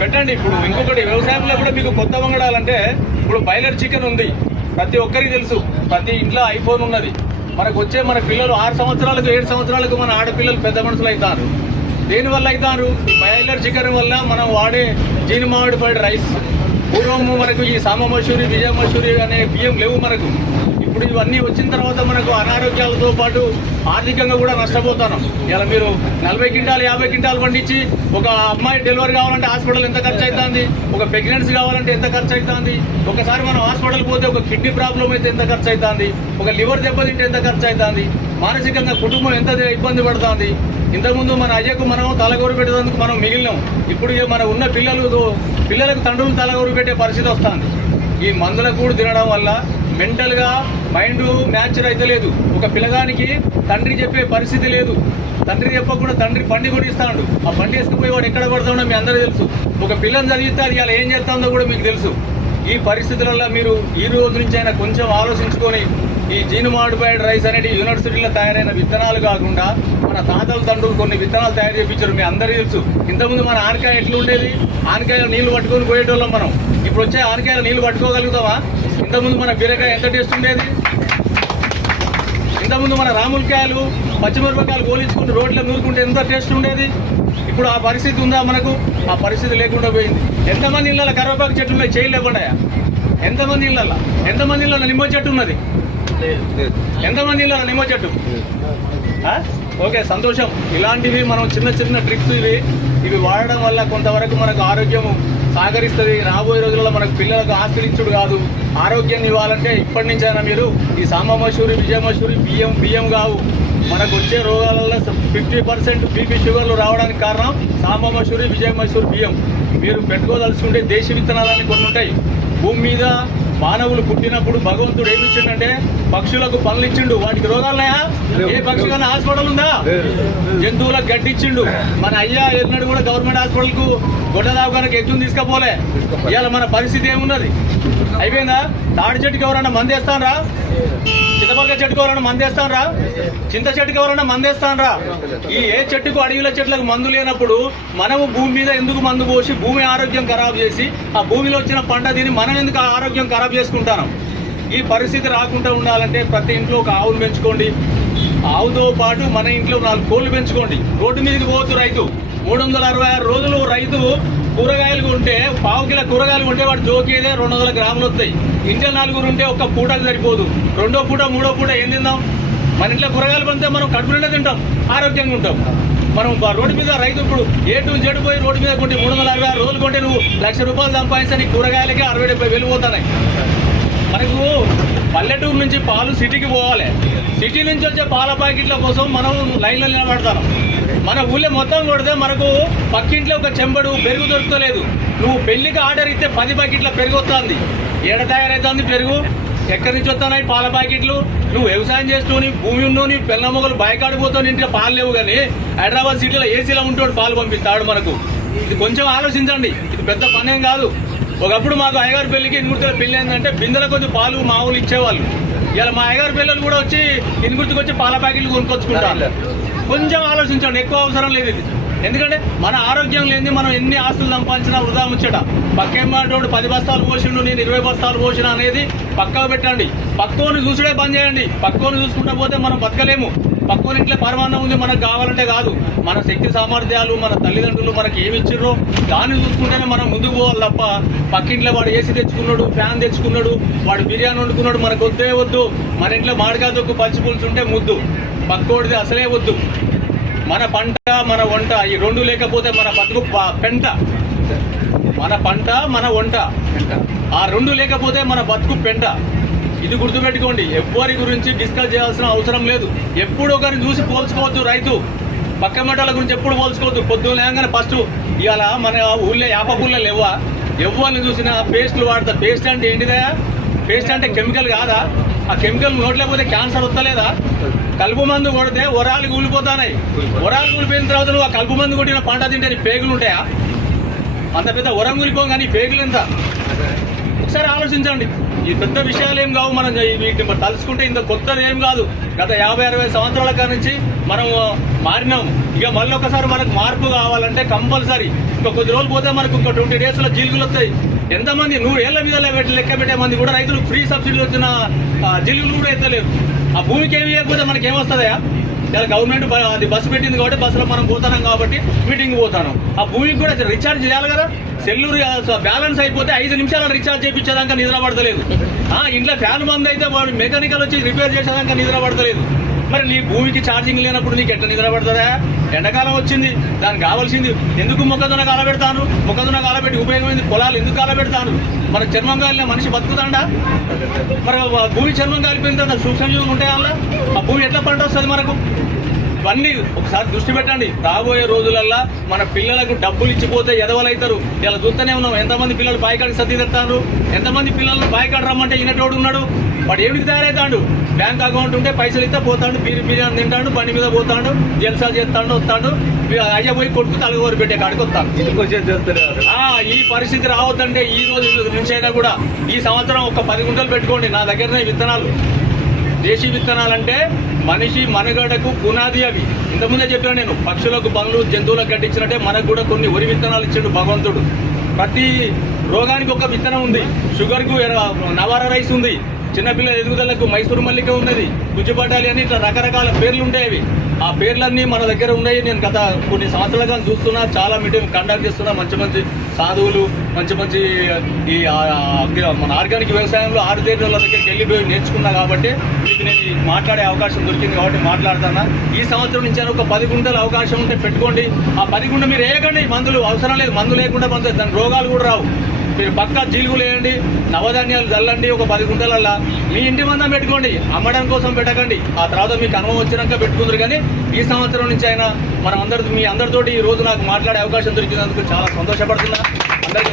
పెట్టండి. ఇప్పుడు ఇంకొకటి వ్యవసాయంలో కూడా మీకు కొత్త వంగడాలంటే ఇప్పుడు బాయిలర్ చికెన్ ఉంది, ప్రతి ఒక్కరికి తెలుసు. ప్రతి ఇంట్లో ఐఫోన్ ఉన్నది. మనకు వచ్చే మన పిల్లలు 6 సంవత్సరాలకు 7 సంవత్సరాలకు మన ఆడపిల్లలు పెద్ద మనుషులు అవుతారు. దేనివల్ల అవుతారు? ఈ బాయిలర్ చికెన్ వల్ల మనం వాడే జీన్ మాడిఫైడ్ రైస్. పూర్వము మనకు ఈ సామ మసూరి, విజయ మసూరి అనే బియ్యం లేవు మనకు. ఇప్పుడు ఇవన్నీ వచ్చిన తర్వాత మనకు అనారోగ్యాలతో పాటు ఆర్థికంగా కూడా నష్టపోతున్నాం. ఇలా మీరు 40 క్వింటాలు 50 క్వింటాలు పండించి ఒక అమ్మాయి డెలివరీ కావాలంటే హాస్పిటల్ ఎంత ఖర్చు అవుతుంది, ఒక ప్రెగ్నెన్సీ కావాలంటే ఎంత ఖర్చు అవుతుంది, ఒకసారి మనం హాస్పిటల్ పోతే ఒక కిడ్నీ ప్రాబ్లం అయితే ఎంత ఖర్చు అవుతుంది, ఒక లివర్ దెబ్బతింటే ఎంత ఖర్చు అవుతుంది, మానసికంగా కుటుంబం ఎంత ఇబ్బంది పడుతుంది. ఇంతకుముందు మన అయ్యకు మనం తలగొరు పెట్టేందుకు మనం మిగిలినాం. ఇప్పుడు మన ఉన్న పిల్లలకు తండ్రులు తలగొరు పెట్టే పరిస్థితి వస్తుంది. ఈ మందుల కూడు తినడం వల్ల మెంటల్గా మైండ్ మ్యాచర్ అయితే లేదు. ఒక పిల్లగానికి తండ్రి చెప్పే పరిస్థితి లేదు. తండ్రి చెప్పకుండా తండ్రి బండి కొనిస్తాడు. ఆ బండి వేసుకుపోయి వాడు ఎక్కడ పడుతుండో మీ అందరూ తెలుసు. ఒక పిల్లని చదివితే అది ఇలా ఏం చేస్తుందో కూడా మీకు తెలుసు. ఈ పరిస్థితులలో మీరు ఈ రోజు నుంచి అయినా కొంచెం ఆలోచించుకొని ఈ జీన్ మాడిఫైడ్ రైస్ అనేది యూనివర్సిటీలో తయారైన విత్తనాలు కాకుండా మన తాతల తండ్రులు కొన్ని విత్తనాలు తయారు చేయించారు. మీ అందరికీ తెలుసు. ఇంతకుముందు మన ఆనకాయ ఎట్లా ఉండేది? ఆనకాయలు నీళ్లు పట్టుకొని పోయేటోళ్ళం మనం. ఇప్పుడు వచ్చే ఆనకాయలు నీళ్లు పట్టుకోగలుగుతామా? ఇంతకుముందు మన బీరకాయ ఎంత టేస్ట్ ఉండేది? ఇంతకుముందు మన రాములకాయలు పచ్చిమిరపకాయలు గోలించుకుని రోడ్లో నూరుకుంటే ఎంత టేస్ట్ ఉండేది? ఇప్పుడు ఆ పరిస్థితి ఉందా మనకు? ఆ పరిస్థితి లేకుండా పోయింది. ఎంతమంది ఇళ్ళ కరివేపాకు చెట్లు ఉన్నాయి చేయలేకుండా? ఎంతమంది ఇళ్ళ నిమ్మ చెట్టు ఉన్నది? ఎంతమంది ఇళ్ళ నిమ్మ చెట్టు? ఓకే, సంతోషం. ఇలాంటివి మనం చిన్న చిన్న ట్రిక్స్ ఇవి వాడడం వల్ల కొంతవరకు మనకు ఆరోగ్యము సహకరిస్తుంది. రాబోయే రోజుల్లో మనకు పిల్లలకు ఆశ్రయించుడు కాదు, ఆరోగ్యాన్ని ఇవ్వాలంటే ఇప్పటి నుంచైనా మీరు ఈ సామ మసూరి, విజయ మసూరి బియ్యం కావు. మనకు వచ్చే రోగాలలో 50% బీపీ షుగర్లు రావడానికి కారణం సామ మసూరి, విజయ మసూరి బియ్యం. మీరు పెట్టుకోదలుచుకుంటే దేశీ విత్తనాలని కొన్ని ఉంటాయి. భూమి మీద మానవులు పుట్టినప్పుడు భగవంతుడు ఏమి ఇచ్చిండంటే పక్షులకు పనులు ఇచ్చిండు. వాటికి రోగాలున్నాయా? ఏ పక్షి కన్నా హాస్పిటల్ ఉందా? జంతువులకు గడ్డి ఇచ్చిండు. మన అయ్యా ఎన్నడు కూడా గవర్నమెంట్ హాస్పిటల్కు గొడ్డ దావకానికి ఎద్దును తీసుకుపోలే. ఇవాళ మన పరిస్థితి ఏమున్నది? అయిపోయిందా? తాడి చెట్టుకి ఎవరన్నా మందేస్తానరా? చింతపలక చెట్టుకు ఎవరన్నా మందేస్తానరా? చింత చెట్టుకు ఎవరన్నా మందేస్తానరా? ఈ ఏ చెట్టుకు అడవిల చెట్లకు మందు లేనప్పుడు మనము భూమి మీద ఎందుకు మందు పోసి భూమి ఆరోగ్యం ఖరాబ్ చేసి ఆ భూమిలో వచ్చిన పంట తిని మనం ఎందుకు ఆరోగ్యం ఖరాబ్ చేసుకుంటాం? ఈ పరిస్థితి రాకుండా ఉండాలంటే ప్రతి ఇంట్లో ఒక ఆవును పెంచుకోండి. ఆవుతో పాటు మన ఇంట్లో 4 కోళ్ళు పెంచుకోండి. రోడ్డు మీదకి పోవద్దు రైతు. 366 రోజులు రైతు కూరగాయలు ఉంటే పావు కిలో కూరగాయలు ఉంటే వాడు జోకేదే 200 గ్రాములు వస్తాయి. ఇంట్లో 4 ఉంటే ఒక్క పూటకు సరిపోదు. 2వ పూట 3వ పూట ఏం తిందాం? మన ఇంట్లో కూరగాయలు పండితే మనం కడుపు నిండా తింటాం, ఆరోగ్యంగా ఉంటాం. మనం రోడ్డు మీద రైతు ఇప్పుడు A to Z పోయి రోడ్డు మీద కొంటే 366 రోజులు కొంటే నువ్వు ₹1,00,000 సంపాదించని కూరగాయలకే 60-70 వేలు పోతున్నాయి. మనకు పల్లెటూరు నుంచి పాలు సిటీకి పోవాలి. సిటీ నుంచి వచ్చే పాల ప్యాకెట్ల కోసం మనం లైన్లో నిలబడతాం. మన ఊళ్ళో మొత్తం కొడితే మనకు పక్కింట్లో ఒక చెంబడు పెరుగు దొరుకుతలేదు. నువ్వు పెళ్లికి ఆర్డర్ ఇస్తే 10 ప్యాకెట్ల పెరుగు వస్తుంది. ఏడ తయారవుతుంది పెరుగు? ఎక్కడి నుంచి వస్తున్నాయి పాల ప్యాకెట్లు? నువ్వు వ్యవసాయం చేస్తూని భూమి ఉన్నోని పిల్ల మొగలు బయకాడిపోతావు, ఇంట్లో పాలు లేవు. కానీ హైదరాబాద్ సిటీలో ఏసీలో ఉంటాడు పాలు పంపిస్తాడు మనకు. ఇది కొంచెం ఆలోచించండి. ఇది పెద్ద పనేం కాదు. ఒకప్పుడు మాకు అయ్యగారి పెళ్లికి ఇనుగుర్తుల పెళ్లి ఏంటంటే బిందెల కొద్ది పాలు మా ఊళ్ళు ఇచ్చేవాళ్ళు. ఇలా మా అయ్యగారి పిల్లలు కూడా వచ్చి ఇనుగుర్తుకు వచ్చి పాల ప్యాకెట్లు కొనుక్కొచ్చుకుంటారు. కొంచెం ఆలోచించండి, ఎక్కువ అవసరం లేదు ఇది. ఎందుకంటే మన ఆరోగ్యం లేని మనం ఎన్ని ఆస్తులు సంపాదించినా వృధా ముచ్చట. పక్కేమాటోడు 10 బస్తాలు పోసిండు, నేను 20 బస్తాలు పోసిన అనేది పక్కకు పెట్టండి. పక్కోని చూసుడే బంద్ చేయండి. పక్కోని చూసుకుంటా పోతే మనం బతకలేము. పక్కోని ఇంట్లో పరమాన్నం ఉంది మనకు కావాలంటే కాదు. మన శక్తి సామర్థ్యాలు మన తల్లిదండ్రులు మనకి ఏమి ఇచ్చిర్రో దాన్ని చూసుకుంటేనే మనం ముందుకు పోవాలి తప్ప పక్కింట్లో వాడు ఏసీ తెచ్చుకున్నాడు, ఫ్యాన్ తెచ్చుకున్నాడు, వాడు బిర్యానీ వండుకున్నాడు, మనకు వద్దే వద్దు. మన ఇంట్లో మామిడికాయ తొక్కు పచ్చి పులుసు ఉంటే ముద్దు, పక్కోడిది అసలే వద్దు. మన పంట మన వంట ఈ 2 లేకపోతే మన బతుకు పెంట. మన పంట మన వంట, ఆ 2 లేకపోతే మన బతుకు పెంట. ఇది గుర్తుపెట్టుకోండి. ఎవ్వరి గురించి డిస్కస్ చేయాల్సిన అవసరం లేదు. ఎప్పుడు ఒకరిని చూసి పోల్చుకోవద్దు. రైతు పక్క మంటల గురించి ఎప్పుడు పోల్చుకోవద్దు. పొద్దున్న లేగానే ఫస్ట్ ఇవాళ మన ఊళ్ళో యాప పుల్లలు లేవా? ఎవరిని చూసినా పేస్టులు వాడతా. పేస్ట్ అంటే ఏంటిదయా? పేస్ట్ అంటే కెమికల్ కాదా? ఆ కెమికల్ నోట్లేకపోతే క్యాన్సర్ వస్తలేదా? కలుపు మందు కొడితే వరాలు కూలిపోతాయి. వరాలు కూలిపోయిన తర్వాత నువ్వు ఆ కలుపు మందు కొట్టిన పంట తింటే నీ పేగులు ఉంటాయా? అంత పెద్ద వరం కూలిపోం కానీ పేగులు ఎంత? ఒకసారి ఆలోచించండి. ఈ పెద్ద విషయాలు ఏం కావు. మనం వీటిని తలుచుకుంటే ఇంత కొత్తది ఏం కాదు. గత 50-60 సంవత్సరాల కాడ నుంచి మనం మారినాం. ఇక మళ్ళీ ఒకసారి మనకు మార్పు కావాలంటే కంపల్సరీ ఇంకా కొద్ది రోజులు పోతే మనకు ఇంకా 20 daysలో జీలుగులు వస్తాయి. ఎంతమంది 100 ఏళ్ల మీద లెక్క పెట్టే మంది కూడా రైతులకు ఫ్రీ సబ్సిడీలు వచ్చిన జీలుగులు కూడా ఎత్తలేరు. ఆ భూమికి ఏమి ఇవ్వకపోతే మనకి ఏమొస్తుందా? ఇలా గవర్నమెంట్ అది బస్సు పెట్టింది కాబట్టి బస్సులో మనం పోతున్నాం కాబట్టి మీటింగ్ పోతాను. ఆ భూమికి కూడా రీఛార్జ్ చేయాలి కదా. సెల్లూరు బ్యాలెన్స్ అయిపోతే 5 నిమిషాలు రీఛార్జ్ చేయించేదాకా నిద్ర పడతలేదు. ఇంట్లో ఫ్యాన్ బంద్ అయితే వాడు మెకానికల్ వచ్చి రిపేర్ చేసేదాకా నిద్ర పడతలేదు. మరి నీ భూమికి ఛార్జింగ్ లేనప్పుడు నీకు ఎట్లా నిద్ర పడుతుందా? ఎండాకాలం వచ్చింది, దానికి కావాల్సింది ఎందుకు మొక్కజొన్న కాలబెడతాను? మొక్కజొన్న కాలబెట్టి ఉపయోగమైంది పొలాలు ఎందుకు కాలబెడతాను? మన చర్మం కాలిన మనిషి బతుకుతాడా? మరి భూమి చర్మం కాలిపోయిన తర్వాత సూక్ష్మజీవులు ఉంటాయి అలా. ఆ భూమి ఎట్లా పంట వస్తుంది మనకు? ఇవన్నీ ఒకసారి దృష్టి పెట్టండి. రాబోయే రోజులల్లో మన పిల్లలకు డబ్బులు ఇచ్చిపోతే ఎదవలైతారు. ఇలా చూస్తూనే ఉన్నాం. ఎంతమంది పిల్లలు బాయికాడికి సర్ది తెస్తాను, ఎంతమంది పిల్లలు బాయికాడు రమ్మంటే ఈయనటోడు ఉన్నాడు. వాడు ఏమిటి తయారవుతాడు? బ్యాంక్ అకౌంట్ ఉంటే పైసలు ఇస్తే పోతాడు, బిర్యానీ తింటాడు, బండి మీద పోతాడు, జల్సా చేస్తాడు, వస్తాడు. అయ్య పోయి కొడుకు తలగోరు పెట్టే కాడికి వస్తాడు. ఈ పరిస్థితి రావద్దంటే ఈ రోజు నుంచి అయినా కూడా ఈ సంవత్సరం ఒక 10 గుంటలు పెట్టుకోండి. నా దగ్గరనే విత్తనాలు, దేశీ విత్తనాలంటే మనిషి మనుగడకు పునాది. అవి ఇంతకుముందే చెప్పాను నేను. పక్షులకు పనులు జంతువులకు గడ్డించినట్టే మనకు కూడా కొన్ని వరి విత్తనాలు ఇచ్చాడు భగవంతుడు. ప్రతి రోగానికి ఒక విత్తనం ఉంది. షుగర్కు నవారా రైస్ ఉంది, చిన్నపిల్లల ఎదుగుదలకు మైసూరు మల్లిక ఉన్నది, గుజ్జుపట్టాలి అని ఇట్లా రకరకాల పేర్లు ఉంటాయి. అవి ఆ పేర్లన్నీ మన దగ్గర ఉన్నాయి. నేను గత కొన్ని సంవత్సరాలుగా చూస్తున్నా, చాలా మీటింగ్ కండక్ట్ చేస్తున్నా. మంచి మంచి సాధువులు, మంచి మంచి ఈ మన ఆర్గానిక్ వ్యవసాయంలో 6 తేదీల దగ్గరికి వెళ్ళిపోయి నేర్చుకున్నా కాబట్టి మీకు నేను మాట్లాడే అవకాశం దొరికింది కాబట్టి మాట్లాడుతున్నా. ఈ సంవత్సరం నుంచి ఒక 10 గుంటల అవకాశం ఉంటే పెట్టుకోండి. ఆ 10 గుంట మీరు వేయకండి. మందులు అవసరం లేదు. మందు లేకుండా దాని రోగాలు కూడా రావు. మీరు పక్కా జీలుగులు వేయండి, నవధాన్యాలు చల్లండి. ఒక 10 గుంటలల్లా మీ ఇంటి మందం పెట్టుకోండి. అమ్మడం కోసం పెట్టకండి. ఆ తర్వాత మీకు అనుభవం వచ్చినాక పెట్టుకుందరు. కానీ ఈ సంవత్సరం నుంచి అయినా మనం మీ అందరితోటి ఈ రోజు నాకు మాట్లాడే అవకాశం దొరికినందుకు చాలా సంతోషపడుతున్నా. అందరికీ